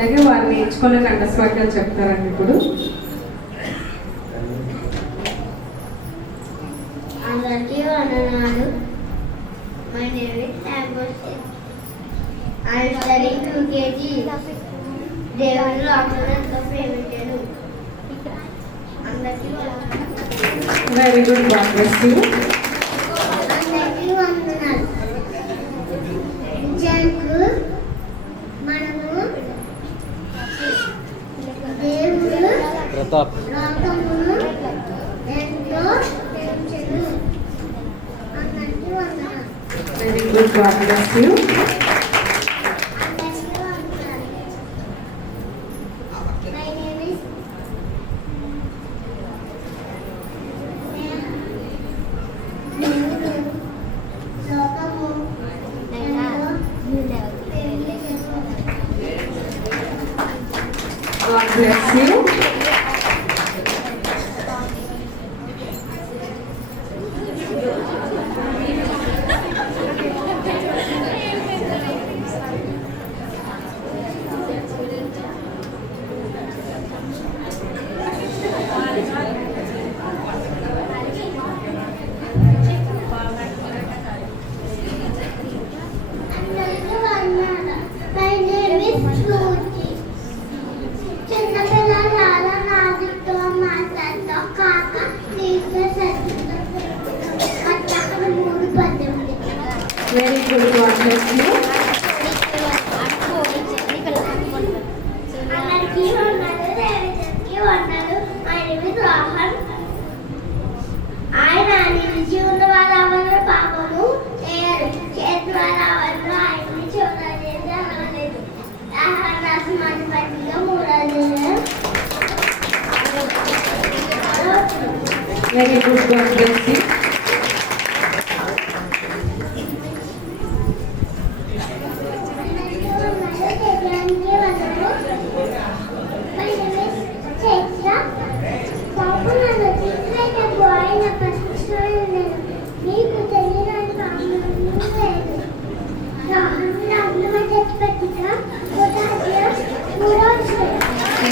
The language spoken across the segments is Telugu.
అలాగే వారు నేర్చుకున్న కంఠస్వాక్యాలు చెప్తారండి ఇప్పుడు. అందరికీ వందనాలు. My name is Shyamoshi. I am studying 2 kg. దేవుని లోకమును ప్రేమించాడు. అందరికీ వందనాలు. Very good, God bless you. అందరికీ వందనాలు. జంకు మనము దేవుడు ప్రతాప్ లోకమును ఎంతో ప్రేమించాడు. అందరికీ వందనాలు. Very good, God bless you. అందరికీ వందనాలు. మై నేమ్ ఇస్ దేవుడు లోకము ఎంతో ప్రేమించాడు. God bless you. అందరికీ వందనాలు. My name is Shruti. చిన్నపిల్లల నాదితో మాట్లాడుతూ కాక నీతో సరిగ్గా అక్కడ 3:18. Very good, God bless you. అందరికీ వందనాలు. దేవుడికి వందనాలు. My name is Rohan. ఆయన నిలిచి ఉన్న వాళ్ళ పాపము చేయరు, చేతి వాళ్ళ ఆయన్ని చూడలేదు అనలేదు. రాసమాని పట్టిగా 3 very good, God bless you.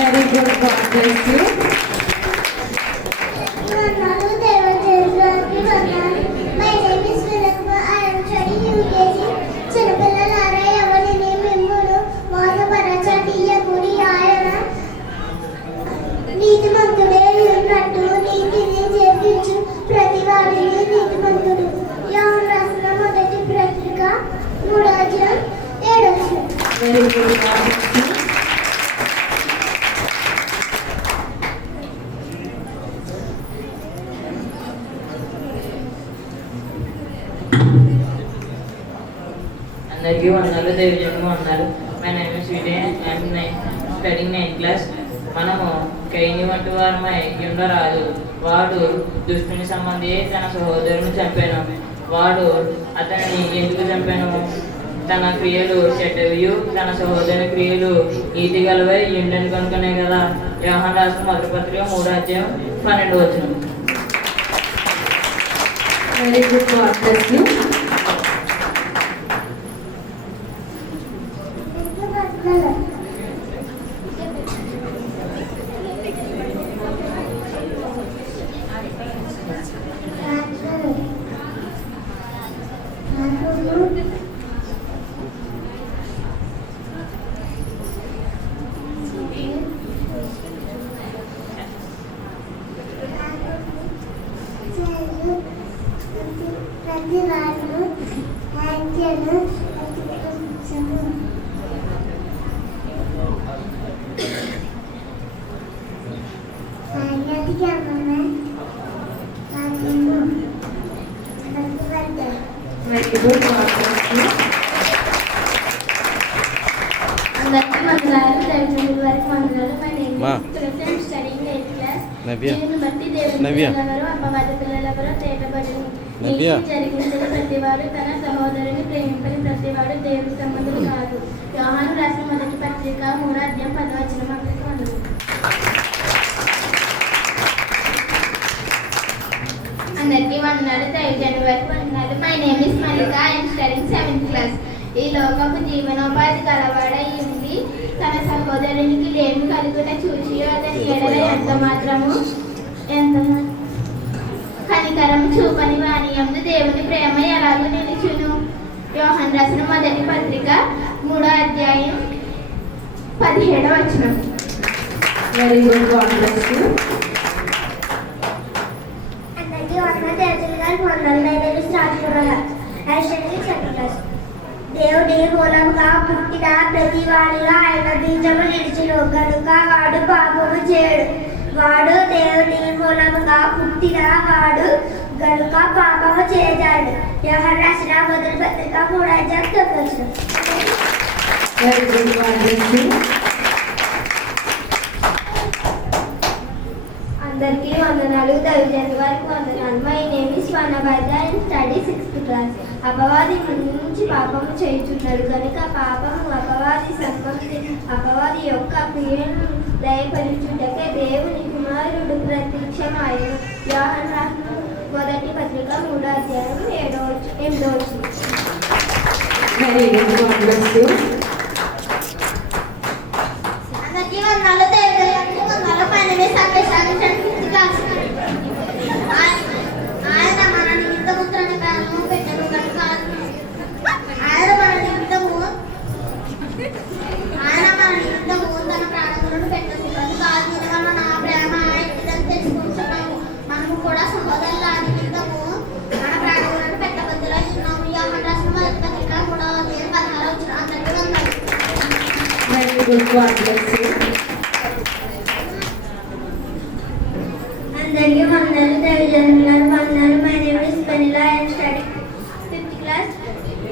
Very good, God bless you. చిన్నపిల్లలారా ఎవరిని మిమ్మును మోసపరచనీయకుడి. ఆయన నీతిమంతుడే ఉన్నట్టు నీతిని చేపించు ప్రతి వాడిని నీతిమంతుడు. యోహాను రాసిన మొదటి పత్రిక 3:7. Very good, God bless you. అందరికీ వందలు, దేవునికి వందలు. My name is Vijay. I'm studying 9th class. మనము కైని వంటి వారమై ఉండరాదు. వాడు దుష్టుని సంబంధి తన సహోదరుని చంపాను. వాడు అతనిని ఎందుకు చంపాను? తన క్రియలు చెడ్డవియు తన సహోదరుని క్రియలు నీతి గలవై ఉండని కనుకనే కదా. యోహాను రాసిన మొదటి పత్రిక 3:12. Very good, God bless you. ప్రతి వారు ఆజ్ఞను అతిక్రమించము. సాంగతికి అమ్మమే కారణము ప్రతివర్గం. Very good, God bless you. అందరికీ వందనాలు. దైవజనుడి వారికి వందనాలు. మై నేమ్ మా. Is Tulasi. Studying 8th class. Navya. దీనిని బట్టి దేవుని నవ్య. పిల్లలెవరు అపవాది పిల్లలెవరు తేటబడును. నవ్య. నీతి జరిగించిన ప్రతివాడు తన సహోదరుని ప్రేమింపని ప్రతివాడు దేవుని సంబంధుడు కాదు. యోహాను రాసిన మొదటి పత్రిక 3:10. అందరికీ వందనాలు. అందరికీ వందనాలు. దైవజనుడి వారికి వందనాలు. My name is Mallika. I'm studying 7th class. ఈ లోకపు జీవనోపాధి గలవాడై ఉండి తన సహోదరునికి లేమి కలుగుట చూచి అతని ఎడల ఎంత కనికరం చూపని వాని యందు దేవుని ప్రేమ ఎలాగో నిలుచును. యోహాను రాసిన మొదటి పత్రిక 3వ అధ్యాయం 17వ వచనం. Very good, God bless you. అందరికీ వందనాలు. దేవతలు గారు వందనాలు. నైవేద్యం రాజుకున్నారా దేవుడి మూలంగా పుట్టిన ప్రతి వాడిగా ఆయన బీజము నిలిచును కనుక వాడు పాపము చేయడు. వాడు దేవుని మూలముగా పుట్టిన వాడు గనుక పాపము చేయజాడు. యోహాను రాసిన మొదటి పత్రిక 3వ అధ్యాయం 9వ వచనం. Very good, God bless you. అందరికీ వందనాలు. దైవజన్ వారికి వందనాలు. మై నేమ్ ఇస్ వనబైద అండ్ స్టడీ 6th క్లాస్. అపవాది ముందు నుంచి పాపము చేయుచున్నాడు కనుక పాపము అపవాది యొక్క క్రియను దయపరుచుటకే దేవుని కుమారుడు ప్రత్యక్షమాయను. యోహాను రాసిన మొదటి పత్రిక 3వ అధ్యాయం 7వ వచనం. Very good, God bless you. అందరికీ వందనాలు. దేవుడికి వందనాలు. మై నేమ్ ఇస్ సందేశాలు 10th క్లాస్. ఆయన మన నిమిత్తము తన ప్రాణము పెట్టెను కనుక ఆయన మన నిమిత్తము తన ప్రాణములను పెట్టెను కనుక దీని వలన నా ప్రేమ ఎట్టిదని తెలుసుకుంటున్నాము. మనము కూడా సహోదరుల నిమిత్తము మన ప్రాణములను పెట్టబద్దులై ఉన్నాము. యోహాను రాసిన మొదటి పత్రిక 3వ అధ్యాయం 16వ వచనం. అందరికీ వందనాలు. Very good, God bless you. అందరికీ వందనాలు. దైవజనులకు వందనాలు. My name is Kanila and study 5th class.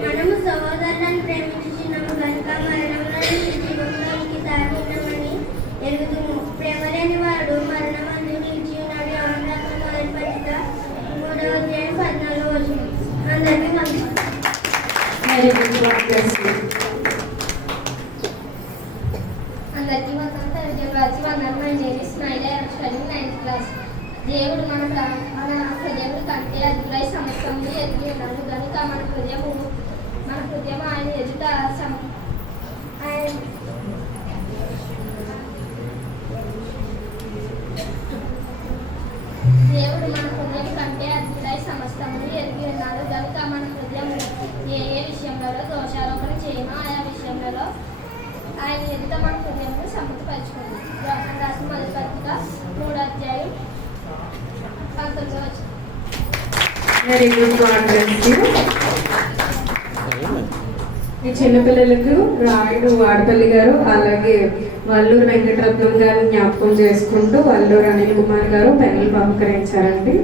మనము సహోదరులను ప్రేమించుచున్నాము కనుక మరణంలో జీవంలోనికి దాటినామని ఎరుగుదుము. ప్రేమ లేని వాడు మరణమందు నిలిచి ఉన్నాడు. యోహాను రాసిన మొదటి పత్రిక 3వ అధ్యాయం 14వ వచనం. అందరికీ వందనాలు. Very good, God bless you. అందరికీ వందనాలు. దైవజనులకు వందనాలు. My name is smiley and study 9th class. దేవుడు మన హృదయముల కంటే అధికులై సమస్తము ఎదిగి ఉన్నాడు కనుక మన హృదయము ఆయన ఎదుట దేవుడు మన హృదయం కంటే అధికులై సమస్తము ఎదిగి ఉన్నాడు కనుక మన హృదయము ఏ విషయంలో దోషారోపణ చేయమో ఆయా విషయంలో ఆయన ఎదుట మన హృదయమును సమ్మతపరచుకుంది. యోహాను రాసిన మొదటి పత్రిక 3వ అధ్యాయం 19వ వచనం. Very good, God bless you. ఈ చిన్నపిల్లలకు రాయుడు వాడపల్లి గారు అలాగే వల్లూరు వెంకటరత్నం గారిని జ్ఞాపకం చేసుకుంటూ వల్లూరు అనిల్ కుమార్ గారు పెన్నులు బహుకరించారండి.